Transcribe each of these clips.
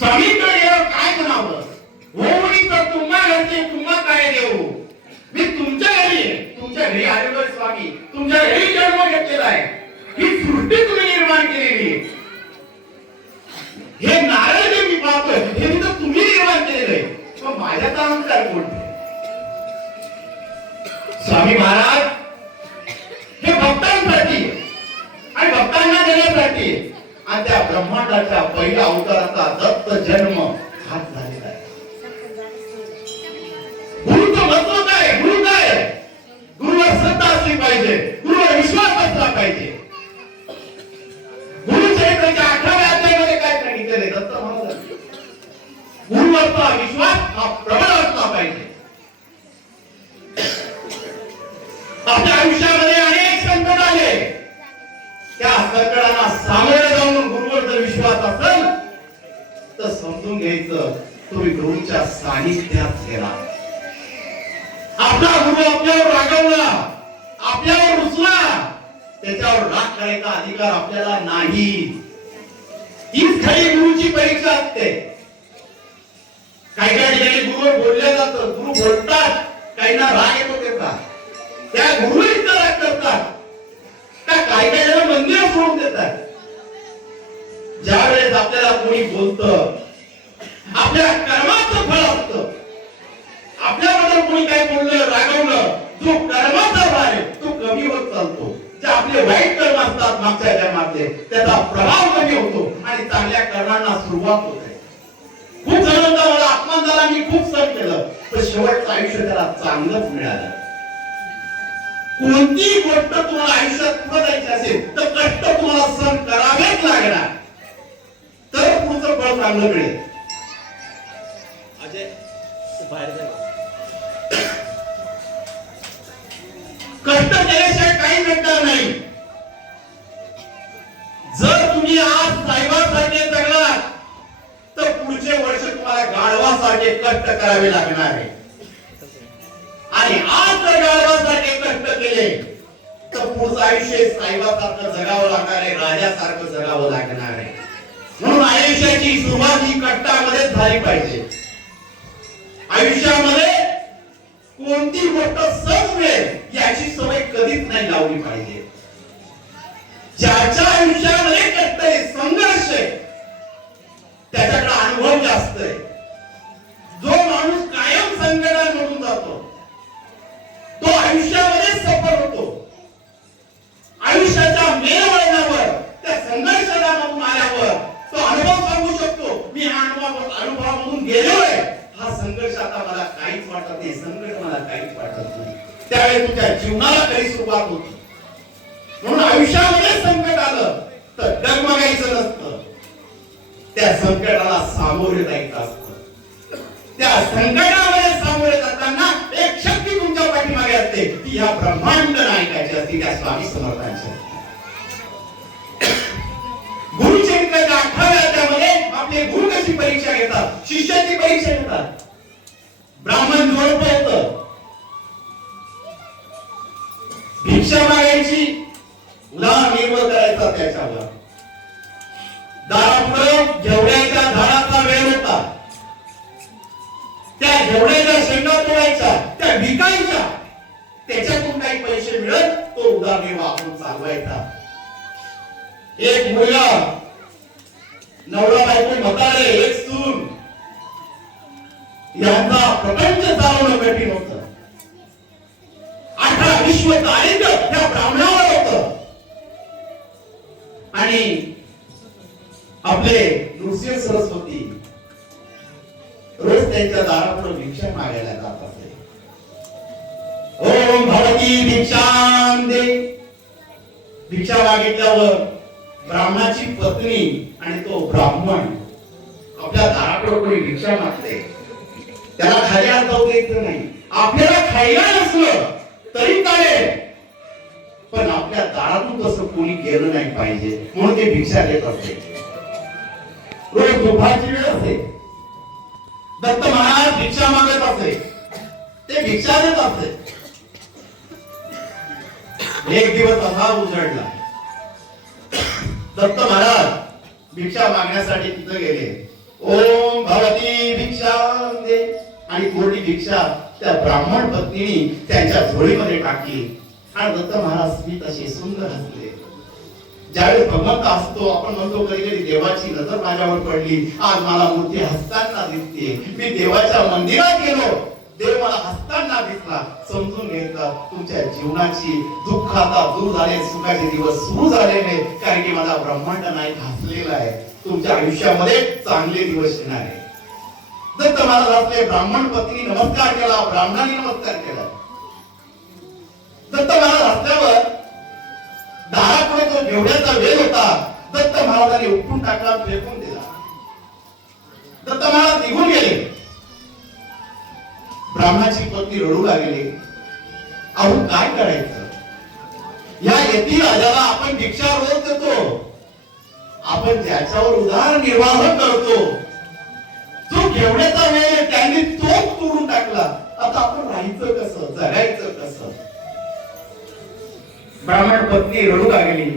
स्वामीकडे गेल्यावर काय म्हणावं? होऊनी तर तुम्हा घरचे तुम्हा काय देऊ? मी तुमच्या घरी आहे, तुमच्या घरी आलेलो स्वामी, तुमच्या घरी जन्म घेतलेला आहे. ही सृष्टी तुम्ही निर्माण केलेली आहे. हे नारळ जे मी पाहतोय हे मी तर तुम्ही निर्माण केलेलं आहे. मग माझ्यात अहंकार कोण? स्वामी महाराज हे भक्तांसाठी आणि भक्तांना देण्यासाठी आणि त्या ब्रह्मांडाच्या पहिल्या अवताराचा दत्त जन्म हाच झालेला आहे. गुरुचं महत्व काय? गुरु काय? गुरुवर श्रद्धा असली पाहिजे, गुरुवर विश्वास असला पाहिजे. गुरुचरित्राच्या 8व्या अध्यायामध्ये काय सांगितलेले दत्त महाराजांनी? गुरुवरचा विश्वास हा प्रबळ असला पाहिजे. आपल्या आयुष्यामध्ये अनेक संकट आले, त्या संकटांना सामोरे जाऊन गुरुवर जर विश्वास असेल तर समजून घ्यायचं तुम्ही गुरुच्या सानिध्यात गेला. आपला गुरु आपल्यावर रागवला, आपल्यावर रुसला, त्याच्यावर राग करायचा अधिकार आपल्याला नाही. हीच खरी गुरुची परीक्षा असते. काही काही ठिकाणी गुरुवर बोलल्या जातं, गुरु बोलतात, काहींना राग येतो त्याचा, त्या गुरुचा राग करतात, का काही काही जण मंदिर सोडून देतात. ज्या वेळेस आपल्याला कोणी बोलतं, आपल्या कर्माचं फळ असतं. आपल्याबद्दल कोणी काय बोललं, रागवलं, जो कर्माचा भार आहे तो कमी होत चालतो. जे आपले वाईट कर्म असतात मागच्या जन्मातले, त्याचा प्रभाव कमी होतो आणि चांगल्या कर्मांना सुरुवात होते. खूप जण म्हणतात मला अपमान झाला, मी खूप सहन केलं, पण शेवटचं आयुष्य त्याला चांगलंच मिळालं. कोणती गोष्ट तुम्हाला आयुष्यात पुढे जायची असेल तर कष्ट तुम्हाला सहन करावेच लागणार, तर पुढचं फळ चांगलं मिळेल. अजय बाहेर कष्ट केल्याशिवाय काही भेटणार नाही. जर तुम्ही आज साहेबांसारखे जगलात तर पुढचे वर्ष तुम्हाला गाढवासारखे कष्ट करावे लागणार आहे. आणि आज जर गाढवासारखे कष्ट केले तर पुढचं आयुष्य साहेबासारखं जगावं लागणार आहे, राजासारखं जगावं लागणार आहे. म्हणून आयुष्याची सुरुवात ही कष्टामध्येच झाली पाहिजे. आयुष्यामध्ये कोणती गोष्ट सहज मिळेल याची सवय कधीच नाही लावली पाहिजे. ज्याच्या आयुष्यामध्ये कष्ट आहे, संघर्ष आहे, त्याच्याकडे अनुभव जास्त आहे. जो माणूस कायम संकटांमधून जातो तो आयुष्यामध्ये सफल होतो. आयुष्याच्या मेळवळणावर त्या संघर्षामधून आल्यावर तो अनुभव सांगू शकतो, मी हा अनुभवामधून गेलोय, हा संघर्ष आता मला काहीच वाटत नाही, संकट मला काहीच वाटत नाही. त्यावेळी तुझ्या जीवनाला काही सुरुवात होती. म्हणून आयुष्यामध्ये संकट आलं तर डगमगायचं नसतं, त्या संकटाला सामोरे जायचं असतं. त्या संकटामध्ये सामोरे जाताना एक शक्ती तुमच्या पाठीमागे असते, ती ह्या ब्रह्मांड नायकाची असते, त्या स्वामी समर्थांची. गुरुचरित्राच्या 8व्या अध्यायामध्ये आपले गुरु कशी परीक्षा घेतात, शिष्याची परीक्षा घेतात. ब्राह्मण जोडप होतं, भिक्षा मागायची, उदरनिर्वाह करायचा त्याच्यावर. दारापुढं जेवढ्याच्या झाडाचा वेळ होता, त्या जेवढ्याच्या शेंगा तोडायच्या, त्या विकायच्या, त्याच्यातून काही पैसे मिळत तो उदरनिर्वाह आपण चालवायचा. एक मुलगा, नवरा बायको म्हातारे, एक सून, यांचा प्रपंच चालवणं कठीण होतं. 18 विश्व दारिद्र्य त्या ब्राह्मणावर होतं. आणि आपले नृसिंह सरस्वती रोज त्यांच्या दारापुढे भिक्षा मागायला जात असे. ओम भगवती भिक्षां दे. भिक्षा मागितल्यावर ब्राह्मणाची पत्नी आणि तो ब्राह्मण आपल्या दारापुढे कोणी भिक्षा मागते, त्याला खायला जाऊ द्यायचं नाही. आपल्याला खायला नसलं तरी चालेल, पण आपल्या दारातून तसं कोणी गेलं नाही पाहिजे, म्हणून ते भिक्षा देत असते. रोज दुपारची वेळ असते, दत्त महाराज भिक्षा मागत असे, ते भिक्षा देत असते. एक दिवस असा उजळला, दत्त महाराज भिक्षा मागण्यासाठी तिथे गेले. ओम भवती भिक्षां दे. आणि थोडी भिक्षा त्या ब्राह्मण पत्नीने त्यांच्या झोळीमध्ये टाकली आणि दत्त महाराज मी तसे सुंदर हसले. ज्यावेळेस भगवंत असतो आपण म्हणतो कधी कधी देवाची नजर माझ्यावर पडली, आज मला मूर्ती हसताना दिसते. मी देवाच्या मंदिरात गेलो, देव मला हसताना दिसला. समजून घ्यायचं तुमच्या जीवनाची दुःख आता दूर झाले, सुखाचे दिवस सुरू झालेले, कारण की माझा ब्रह्मांड नायक हसलेला आहे. तुमच्या आयुष्यामध्ये चांगले दिवस येणार आहे. दत्त महाराज आपले ब्राह्मण पत्नी नमस्कार केला, ब्राह्मणाने नमस्कार केला. दत्त महाराज असल्यावर दारापुढे जो घेवड्याचा वेल होता, दत्त महाराजांनी उपटून टाकला, फेकून दिला. दत्त महाराज निघून गेले. ब्राह्मणाची पत्नी रडू लागली. अहो काय करायचं, या यती राजाला आपण भिक्षा रोज देतो, आपण ज्याच्यावर उदरनिर्वाह करतो, तो घेवड्याचा वेल त्यांनी तोच तोडून टाकला. आता आपण राहायचं कसं, जगायचं कसं? ब्राह्मण पत्नी रडू लागली,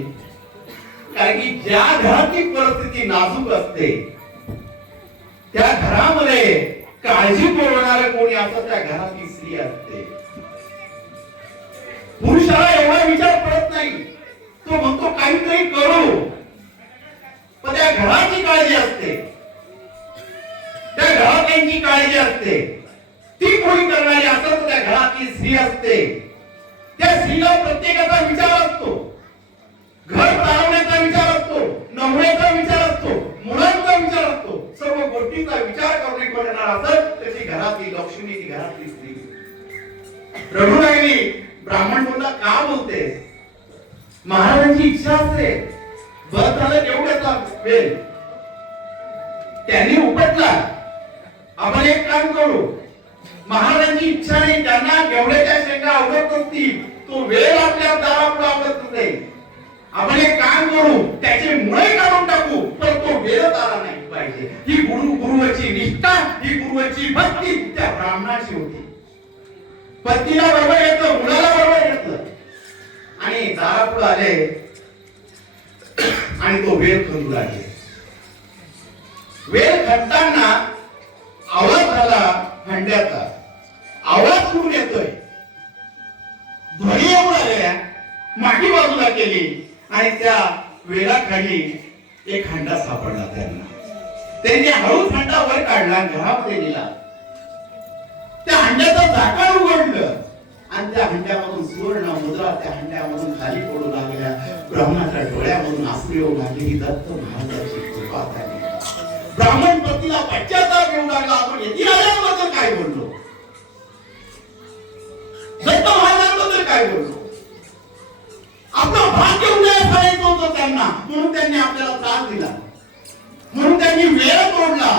कारण की ज्या घराची परिस्थिती नाजूक असते त्या घरामध्ये काळजी पुरवणारे कोणी असं त्या घरातली स्त्री असते. पुरुषाला एवढा विचार पडत नाही, तो म्हणतो काहीतरी करू, पण त्या घराची काळजी असते, त्या घरातल्यांची काळजी असते, ती कोणी करणारी असं तर त्या घरातली स्त्री असते. त्या स्त्रीला प्रत्येकाचा विचार असतो, घर चालवण्याचा विचार असतो, नवऱ्याचा विचार असतो, मुलांचा विचार असतो, सर्व गोष्टींचा विचार करणे करणार असत त्याची घरातली लक्ष्मी, ती घरातली स्त्री रडू लागली. ब्राह्मण बोलला का बोलते, महाराजांची इच्छा असते. बरं झालं एवढ्याचा वेळ त्यांनी उपटला. आपण एक काम करू, महाराजांची इच्छा नाही, त्यांना घेवड्याच्या शेंगा आवडत असतील, तो वेळ आपल्या दारापुढे आवडत नाही. आपण एक काम करू, त्याचे मुळे काढून टाकू, पण तो वेळच आला नाही पाहिजे. ही गुरुवरची निष्ठा, ही गुरुवरची भक्ती त्या ब्राह्मणाची होती. पत्नीला बरोबर येतं, मुलाला बरोबर येतं, आणि दारापुढे आले आणि तो वेळ खणू लागले. वेळ खणताना आवाज झाला हंड्याचा. आवाज कुठून येतोय, ध्वनी येऊन आलेल्या मागे बाजूला केली आणि त्या वेळाखाली एक हंडा सापडला त्यांना. त्यांनी हळूच हंडा वर काढला, घरामध्ये नेला. त्या हंड्याचं झाकण उघडलं आणि त्या हंड्यामधून सुवर्ण मुद्रा त्या हंड्यामधून खाली पडू लागल्या. ब्राह्मणाच्या डोळ्यामधून अश्रू येऊ लागले. ही दत्त महाराजांची कृपा झाली. ब्राह्मण पत्नीला पश्चाताप येऊ लागला. आपण यती राजांबद्दल काय बोललो, दत्त महाराजांबद्दल काय बोललो, आपलं भाग्य उदय करायचं होतं त्यांना, म्हणून त्यांनी आपल्याला त्रास दिला, म्हणून त्यांनी वेळ तोडला.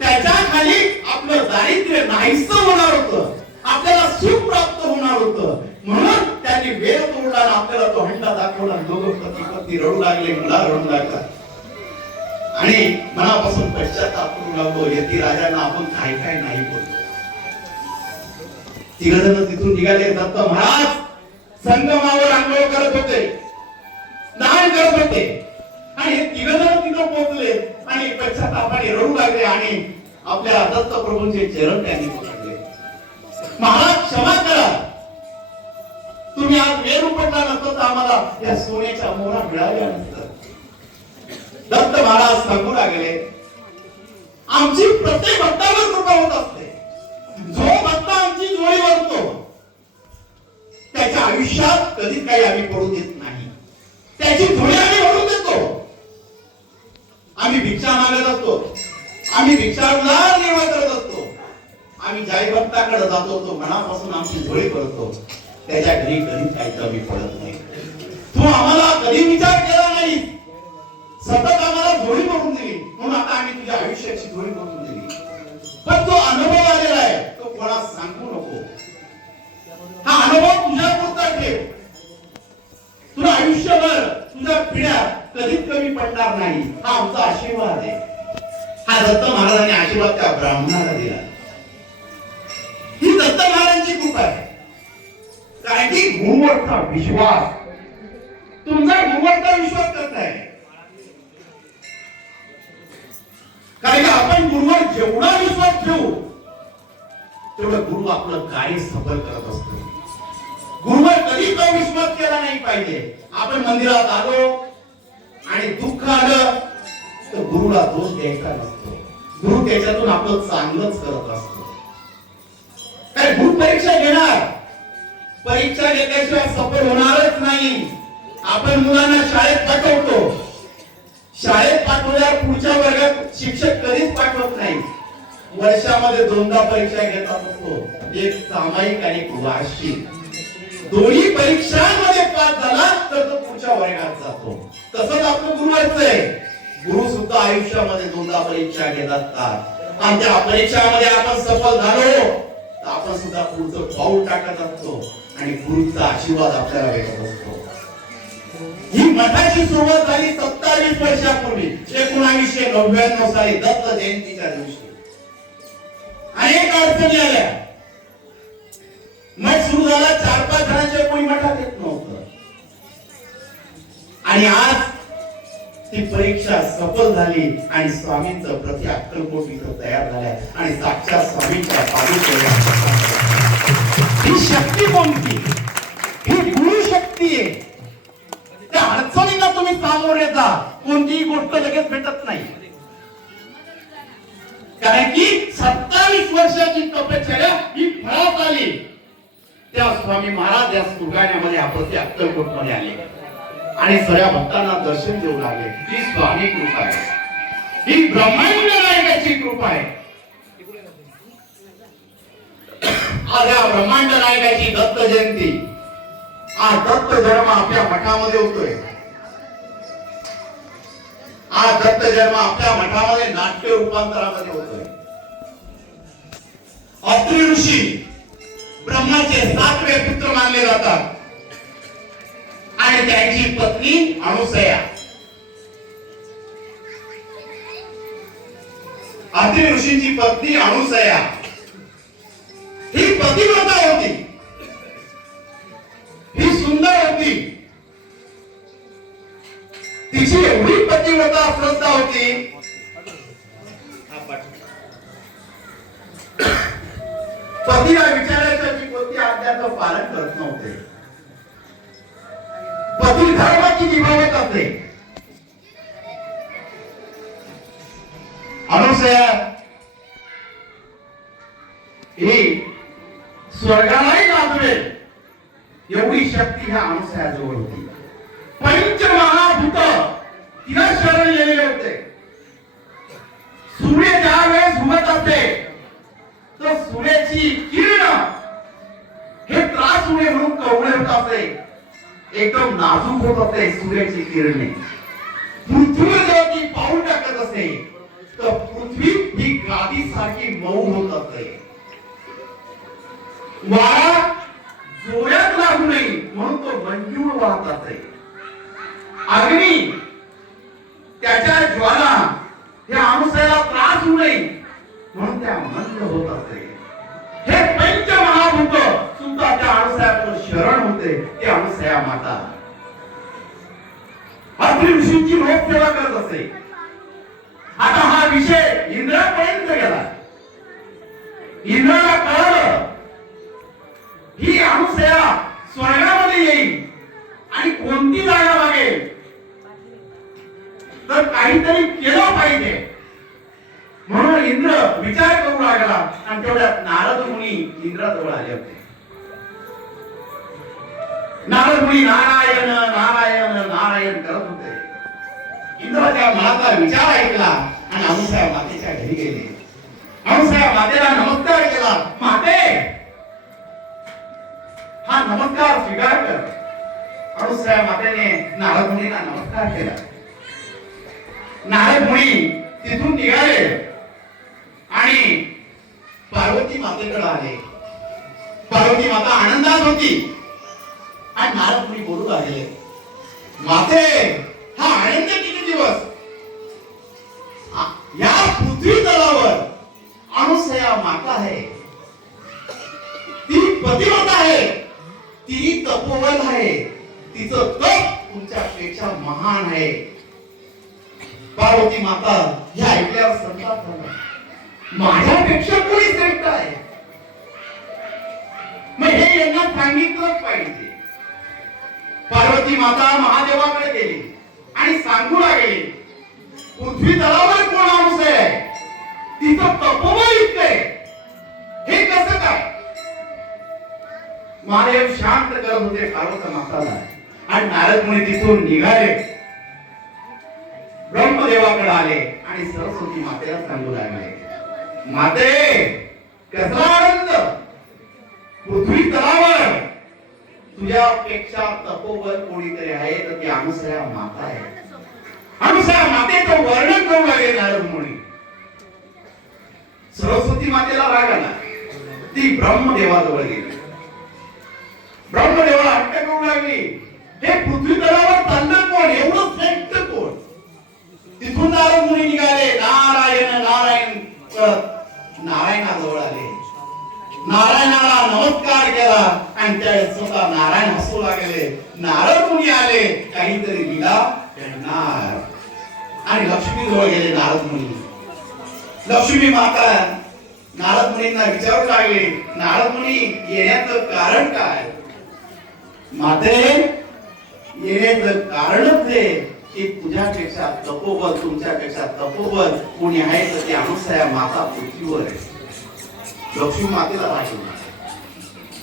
त्याच्या खाली आपलं दारिद्र्य नाहीस होणार होतं, आपल्याला सुख प्राप्त होणार होतं, म्हणून त्यांनी वेळ तोडला आणि आपल्याला तो हंडा दाखवला. दोघं पती पत्नी रडू लागले, मुला रडू लागला आणि मनापासून पश्चाताप करू लागलो. यती राजांना आपण काय काय नाही बोललो. तिघजण तिथून निघाले. दत्त महाराज संगमावर आंघोळ करत होते, स्नान करत होते, आणि हे तिघजण तिथं पोहोचले आणि पश्चातापाने रडू लागले आणि आपल्या दत्त प्रभूंचे चरण त्यांनी पकडले. महाराज क्षमा करा, तुम्ही आज वेळ उपटला नसता तर आम्हाला या सोन्याच्या मोहरा मिळाल्या नसतात. दत्त महाराज सांगू लागले, आमची प्रत्येक भक्तावर कृपा होत असते. जो भक्त आमची जोडी वरतो त्याच्या आयुष्यात कधीच काही आम्ही पडू देत नाही. त्याची जोडी आम्ही भरून देतो. आम्ही भिक्षा मागत असतो, आम्ही भिक्षा निर्वाह करत असतो. आम्ही ज्याही भक्ताकडे जातो तो मनापासून आमची जोडी करतो. त्याच्या घरी कधीच काही कमी पडत नाही. तू आम्हाला कधी विचार केला नाही, सतत आम्हाला जोडी करून दिली, म्हणून आता आम्ही तुझ्या आयुष्याची जोडी करून दिली. पण तो अनुभव आलेला आहे, तो कोणाला सांगू नको. हा अनुभव तुझ्या पुरता ठेव. तुला आयुष्यभर तुझ्या पिढ्या कधीच कमी पडणार नाही, हा आमचा आशीर्वाद आहे. हा दत्त महाराजांनी आशीर्वाद त्या ब्राह्मणाला दिला. ही दत्त महाराजांची कृपा आहे. कारण की गुरुवरचा विश्वास, तुमचा गुरुवरचा विश्वास करत आहे. गुरुवर जेवढा विश्वास ठेवू तेवढं गुरु आपलं कार्य सफल करत असतो. गुरुवर कधी तो विश्वास केला नाही पाहिजे. आपण मंदिरात आलो आणि दुःख आलं तर गुरुला दोष द्यायचा नसतो. गुरु त्याच्यातून आपलं चांगलंच करत असतो. काय गुरु परीक्षा घेणार, परीक्षा घेतल्याशिवाय सफल होणारच नाही. आपण मुलांना शाळेत पाठवतो, शाळेत पाठवल्यावर पुढच्या वर्गात शिक्षक कधीच पाठवत नाही. वर्षामध्ये दोनदा परीक्षा घेतात असतो, एक सामायिक आणि एक वार्षिक. दोन्ही परीक्षांमध्ये पास झाला तर तो पुढच्या वर्गात जातो. तसंच आपलं गुरुवारचं आहे. गुरु सुद्धा आयुष्यामध्ये दोनदा परीक्षा घेत असतात आणि त्या परीक्षामध्ये आपण सफल झालो तर आपण सुद्धा पुढचं पाऊल टाकत असतो आणि गुरुचा आशीर्वाद आपल्याला भेटत असतो. ही मठाची सुरुवात झाली 27 वर्षापूर्वी 1999 साली दत्त जयंतीच्या दिवशी. अनेक अडचणी आल्या. मठ सुरू झाला, 4-5 जणांच्या कोणी मठात येत नव्हतं आणि आज ती परीक्षा सफल झाली आणि स्वामींचं प्रति अक्कलकोट इथं तयार झाल्या आणि साक्षात स्वामींच्या पादुका. ही शक्ती कोणती? ही गुरु शक्ती आहे. त्या अडचणींना तुम्ही सामोरे जा, कोणतीही गोष्ट लगेच भेटत नाही. कारण की 27 वर्षाची तपश्चर्या ही फळात आली. त्या स्वामी महाराज या सुगाण्यामध्ये आपत्ती अक्कलकोट मध्ये आले आणि सगळ्या भक्तांना दर्शन देऊ लागले. ही स्वामी कृपा आहे, ही ब्रह्मांड नायकाची कृपा आहे. आज या ब्रह्मांड नायकाची दत्त जयंती, आज दत्त जन्म आपल्या मठामध्ये होतोय. आज दत्त जन्म आपल्या मठामध्ये नाट्य रूपांतरामध्ये होतोय. अत्रि ऋषी ब्रह्माचे 7वे पुत्र मानले जातात आणि त्यांची पत्नी अनुसया. अत्रि ऋषींची पत्नी अनुसया ही पतिव्रता होती, ही सुंदर होती. तिची एवढी पतिव्रता श्रद्धा होती, पतीला विचारायचं की पती आज्ञाचं पालन करत नव्हते. पती धर्माची निभावत असे. अनुसया ही स्वर्गालाही गाजवेल एवढी शक्ती ह्या अनुसयाजवळ होती. पंचमहाभूत तिला शरण गेलेले होते. सूर्य ज्या वेळेस उगत असे तर सूर्याची किरण हे त्रास होणे म्हणून कवळे होत असे, एकदम नाजूक होत असे सूर्याची किरणे. पृथ्वीवर जेव्हा ती पाऊल टाकत असे तर पृथ्वी ही गादी सारखी मऊ होत असे. वारा जोरात लागू नये म्हणून तो मंजूळ वाहत असे. अग्नी त्याच्या ज्वाला या अनुसयाला त्रास होऊ नये म्हणून त्या मंद होत असे. हे पंचमहाभूत सुद्धा त्या अनुसयावर शरण होते. ती अनुसया माता अत्रि ऋषींची लोक सेवा करत असे. आता हा विषय इंद्रापर्यंत गेला. इंद्राला कळलं ही अनुसया स्वर्गामध्ये येईल आणि कोणती जागा मागेल तर काहीतरी केलं पाहिजे म्हणून इंद्र विचार करू लागला आणि तेवढ्यात नारद मुनी इंद्राजवळ आले होते. नारद मुनी नारायण नारायण नारायण करत होते. इंद्राच्या मनाचा विचार ऐकला आणि अनुसया मातेच्या घरी गेले. अनुसया मातेला नमस्कार केला. माते हा नमस्कार स्वीकार कर. अनुसया मातेने नारद मुनीला नमस्कार केला. नारद मुनी तिथून निघाले आणि पार्वती मातेकडे आले. पार्वती माता आनंदात होती आणि नारद मुनी बोलू लागले, माते हा आनंद किती दिवस? या पृथ्वी तलावर अनुसया माता आहे, ती पतिव्रता आहे, ती तपोवन आहे, तिचं तप तुमच्यापेक्षा महान आहे. पार्वती माता हे ऐकल्यावर संताप झाला. माझ्यापेक्षा कोणी श्रेष्ठ आहे? मग हे यांना सांगितलंच पाहिजे. पार्वती माता महादेवाकडे गेली आणि सांगू लागली, पृथ्वी तलावर कोण माणूस आहे, तिचं तपोबल इतकं आहे, हे कसं काय? महादेव शांत करत होते पार्वती माताला आणि नारद मुनी तिथून निघाले, ब्रह्मदेवाकडे आले आणि सरस्वती मातेला सांगू लागले, माते कसला आनंद, पृथ्वी तलावर तुझ्यापेक्षा तपोबल कोणीतरी आहे तर ती अनुसया माता आहे. अनुसया मातेचं वर्णन करू लागले नारद मुनी. सरस्वती मातेला राग आला, ती ब्रह्मदेवाजवळ गेली. ब्रह्मदेवाला हट्ट करू लागली, हे पृथ्वी तलावर चाललं कोण, एवढं श्रेष्ठ कोण? तिथून नारद मुनी निघाले, नारायण नारायण करत नारायणाजवळ आले, नारायणाला नमस्कार केला आणि त्या स्वतः नारायण हसू लागले. नारद मुनी आले, काहीतरी दिला करणार आणि लक्ष्मी जवळ गेले नारद मुनी. लक्ष्मी माता नारद मुनींना विचारू लागले, नारद मुनी येण्याचं कारण काय? माते येण्याचं कारणच आहे की तुझ्यापेक्षा तपोबल, तुमच्यापेक्षा तपोबल कोणी आहे तर ती अनुसया माता पृथ्वीवर आहे. लक्ष्मी मातेला राग येणार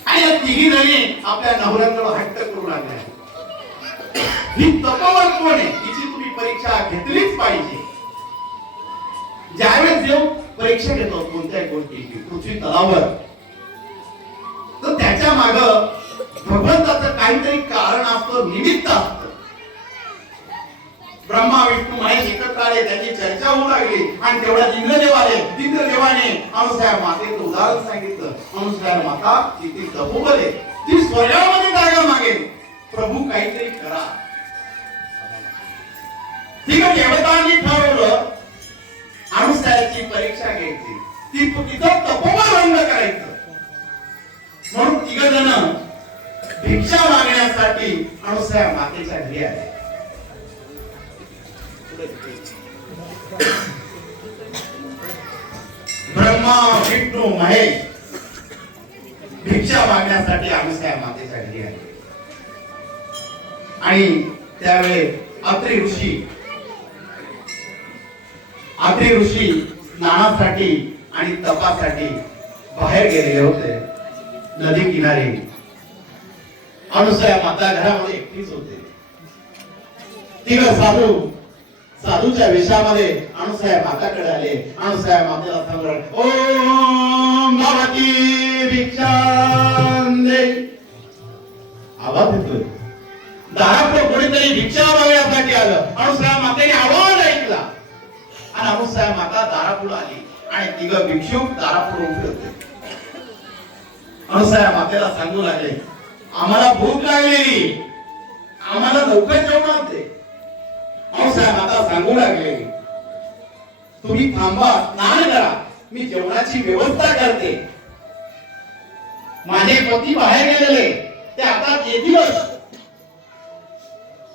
आणि या तिघी जणी आपल्या नवऱ्यांकडे हट्ट करू लागल्या, ही तपोबल कोण आहे, तिची तुम्ही परीक्षा घेतलीच पाहिजे. ज्यावेळेस देव परीक्षा घेतो कोणत्याही गोष्टीची पृथ्वी तलावर, तर त्याच्या माग भगवंताचं काहीतरी कारण असतं, निमित्त असतं. ब्रह्मा विष्णू महेश एकत्र आले, त्याची चर्चा होऊ लागली आणि तेवढ्या इंद्रदेव आले. इंद्रदेवाने अनुसया मातेचं उदाहरण सांगितलं, अनुसया माता किती तपोबल आहे, ती स्वर्गामध्ये जागा मागेल, प्रभू काहीतरी करा. ठीक आहे, देवतांनी ठरवलं अनुसयाची परीक्षा घ्यायची, तिचं तपोबल भंग करायचं. म्हणून तिघ जण भिक्षा मागण्यासाठी अनुसया मातेच्या घरी आले. ब्रह्मा विष्णू महेश भिक्षा मागण्यासाठी अनुसया मातेच्या घरी आले आणि त्यावेळी अत्रि ऋषी स्नानासाठी आणि तपासाठी बाहेर गेलेले होते नदी किनारी. अनुसया माता घरामध्ये एकटीच होते. तिघ साधूच्या वेशामध्ये अनुसया माताकडे आले. अनुसया मातेला सांगले, ओम भगवती भिक्षांदे. आवाज येतोय, दारापुढे कोणीतरी भिक्षा मागण्यासाठी आलं. अनुसया मातेने आवाज ऐकला आणि अनुसया माता दारापुढे आली आणि तिघ भिक्षुक दारापुढे उभे होते. अनुसया मातेला सांगू लागले, आम्हाला भूक लागलेली, आम्हाला लवकर जेवण दे. अनुसया माता सांगू लागले, तुम्ही थांबा, स्नान करा, मी जेवणाची व्यवस्था करते. माझे पती बाहेर गेलेले, ते आता येतीलच.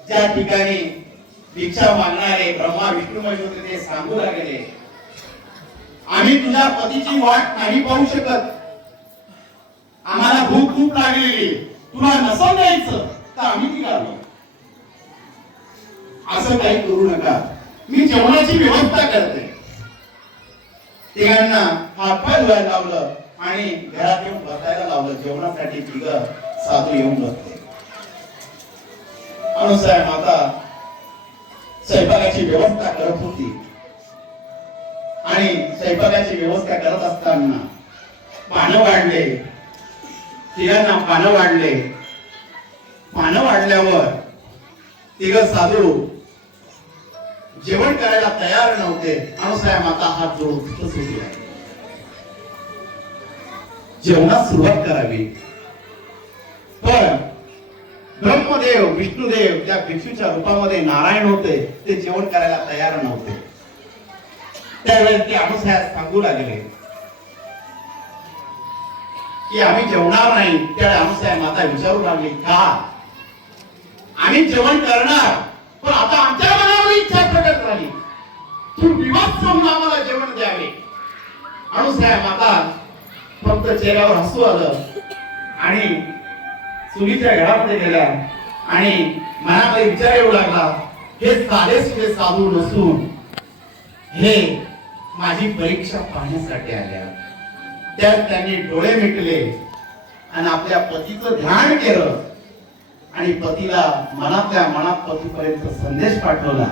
ज्या ठिकाणी भिक्षा मागणारे ब्रह्मा विष्णू महेश होते ते सांगू लागले, आम्ही तुझ्या पतीची वाट नाही पाहू शकत, आम्हाला भूक खूप लागलेली, तुला नसं द्यायचं तर आम्ही निघालो. असं काही करू नका, मी जेवणाची व्यवस्था करते. तिघांना हातपाय धुवायला लावलं आणि घरात येऊन बसायला लावलं. जेवणासाठी तिघ साधू येऊन बसले. अनुसया माता स्वयंपाकाची व्यवस्था करत होती आणि स्वयंपाकाची व्यवस्था करत असताना पानं वाढले. तिघांना पानं वाढले. पानं वाढल्यावर तिघ साधू जेवण करायला तयार नव्हते. अनुसया माता हात जोडून तिथंच उभी आहे. जेवणास सुरुवात करावी, पण ब्रह्मदेव विष्णुदेव ज्या भिक्षूच्या रूपामध्ये नारायण होते ते जेवण करायला तयार नव्हते. त्यावेळेस ते अनुसया सांगू लागले की आम्ही जेवणार नाही. त्यावेळी अनुसया माता विचारू लागली, का? आम्ही जेवण करणार, पण आता आमच्या मनावर इच्छा प्रकट झाली, तू विवाद समून आम्हाला जेवण द्यावे. अनुसया माता फक्त चेहऱ्यावर हसू आलं आणि चुलीच्या घरामध्ये गेल्या आणि मनामध्ये विचार येऊ लागला, हे साधे सुधे साधू नसून हे माझी परीक्षा पाहण्यासाठी आल्या. त्यात त्यांनी डोळे मिटले आणि आपल्या पतीचं ध्यान केलं आणि पतीला मनातल्या मनात पतीपर्यंत संदेश पाठवला,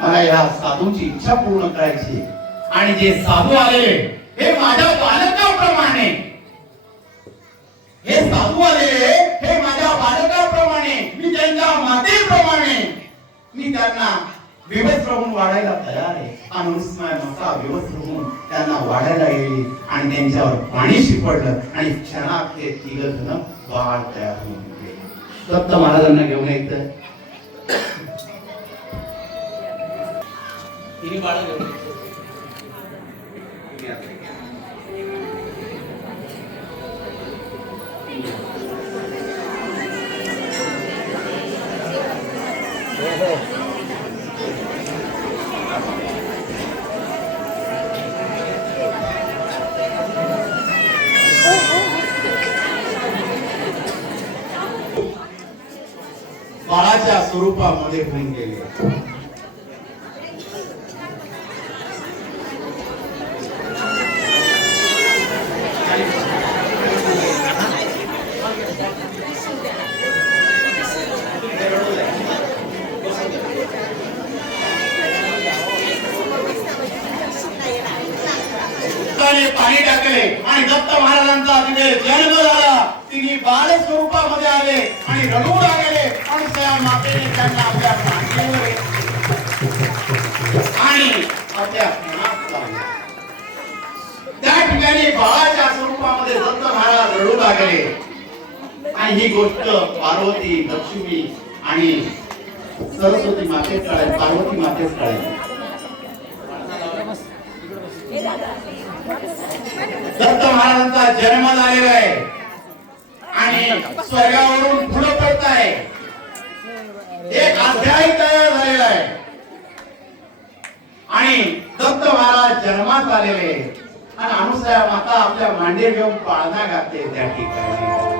मला या साधूची इच्छा पूर्ण करायची. आणि जे साधू आले हे माझ्या बालकाप्रमाणे, हे साधू आले हे माझ्या बालकाप्रमाणे, मी त्यांच्या मातेप्रमाणे मी त्यांना विवस्त्र होऊन वाढायला तयार आहे. अनुस्मय माता विवस्त्र होऊन त्यांना वाढायला गेली आणि त्यांच्यावर पाणी शिपडलं आणि क्षणात ते तिघ जण बाळ तयार होऊन गेले. दत्त महाराजांना घेऊन येतं तिन्ही बाळं घेऊन बाळाच्या स्वरूपामध्ये होऊन गेले. पाणी टाकले आणि दत्त महाराजांचा तिथे जन्म झाला. तिने बाळ स्वरूपामध्ये आले आणि रडू लागले आणि त्या मातेने त्यांना आपल्या मांडीवर आणि आपल्या मनात लावले. त्या ठिकाणी बाळाच्या स्वरूपामध्ये दत्त महाराज रडू लागले आणि ही गोष्ट पार्वती, लक्ष्मी आणि सरस्वती मातेच कळेल, पार्वती मातेच कळेल. दत्त महाराजांचा जन्म झालेला आहे आणि स्वर्गावरून फुलं पडत आहे. एक अध्याय तयार झालेला आहे आणि दत्त महाराज जन्मात आलेले आणि अनुसया माता आपल्या मांडीवर घेऊन पाळणा घालते त्या ठिकाणी.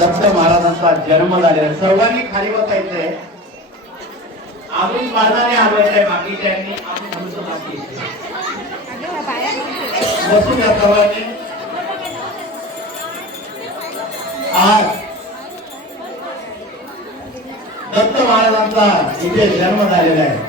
दत्त महाराजांचा जन्म झालेला सर्वांनी खाली बसायचंय अजून माझाने हलवायचंय बाकीच्यांनी आपण थोडंसं बाकी बसू द्या सर्वांनी आज दत्त महाराजांचा इथे जन्म झालेला आहे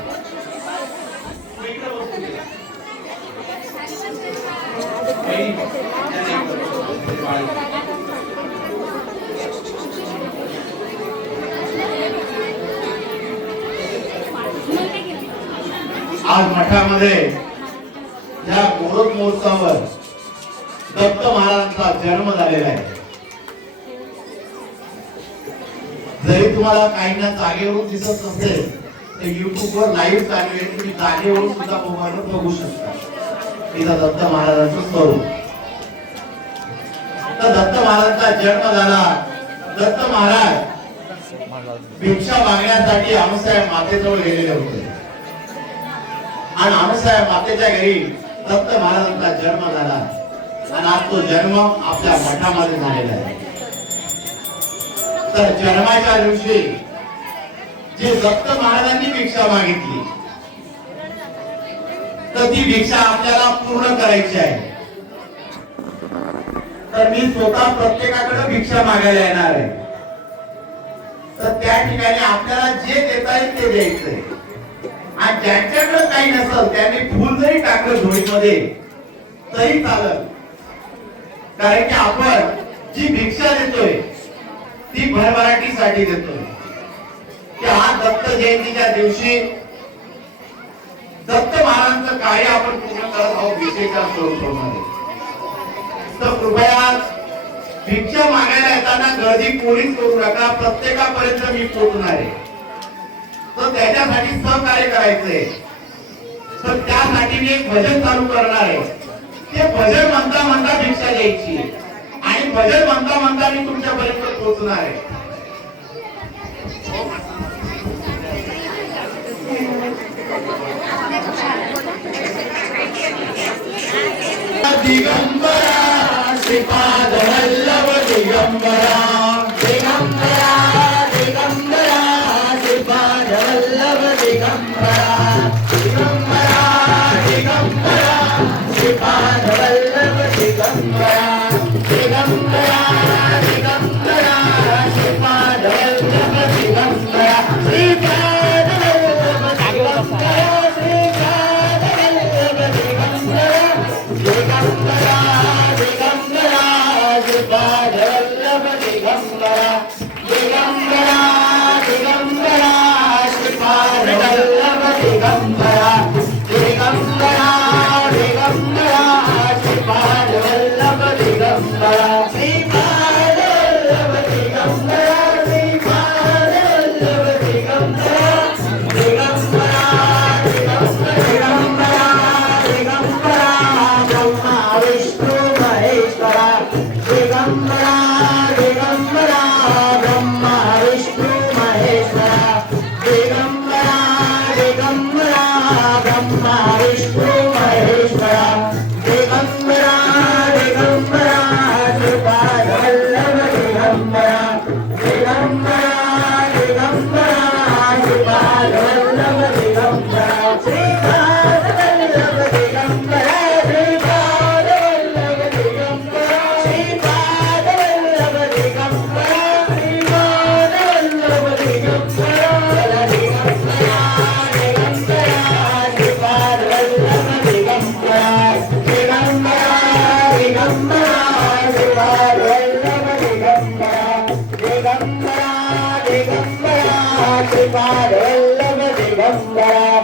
आज मठामध्ये या गोरख महोत्सवावर दत्त महाराजांचा जन्म झालेला आहे जरी तुम्हाला काहींना जागेवरून दिसत नसेल तर YouTube वर लाईव्ह चालू आहे तुम्ही जागेवरून सुद्धा मोबाईलवर बघू शकता इथं दत्त महाराजांचं स्वरूप तर दत्त महाराजांचा जन्म झाला दत्त महाराज भिक्षा मागण्यासाठी आमसाहेब मातेजवळ गेलेले होते आणि आमसाहेब मातेच्या घरी दत्त महाराजांचा जन्म झाला आणि आज तो जन्म आपल्या मठामध्ये झालेला आहे तर जन्माच्या दिवशी जे दत्त महाराजांनी भिक्षा मागितली तर ती भिक्षा आपल्याला पूर्ण करायची आहे तर मी स्वतः प्रत्येकाकडे भिक्षा मागायला येणार आहे तर त्या ठिकाणी आपल्याला जे देता येईल ते द्यायचंय आणि ज्यांच्याकडे काही नसेल त्यांनी फुल जरी टाकलं झोळीमध्ये तरी चालेल कारण की आपण जी भिक्षा देतोय ती भरभराटीसाठी देतोय की आज दत्त जयंतीच्या दिवशी दत्त महाराजांचं कार्य आपण पूर्ण करत आहोत भिक्षेच्या स्वरूपामध्ये तर कृपया भिक्षा मागायला येताना गर्दी कोणीच करू नका प्रत्येकापर्यंत मी पोहोचणार आहे तर त्याच्यासाठी सहकार्य करायचंय तर त्यासाठी मी एक भजन चालू करणार आहे ते भजन म्हणता म्हणता भिक्षा द्यायची आणि भजन म्हणता म्हणता मी तुमच्यापर्यंत पोहोचणार आहे दिगंबरा श्रीपाद वल्लभ दिगंबरा दिगंबरा दिगंबरा श्रीपाद वल्लभ दिगंबरा दिगंबरा दिगंबरा श्रीपाद वल्लभ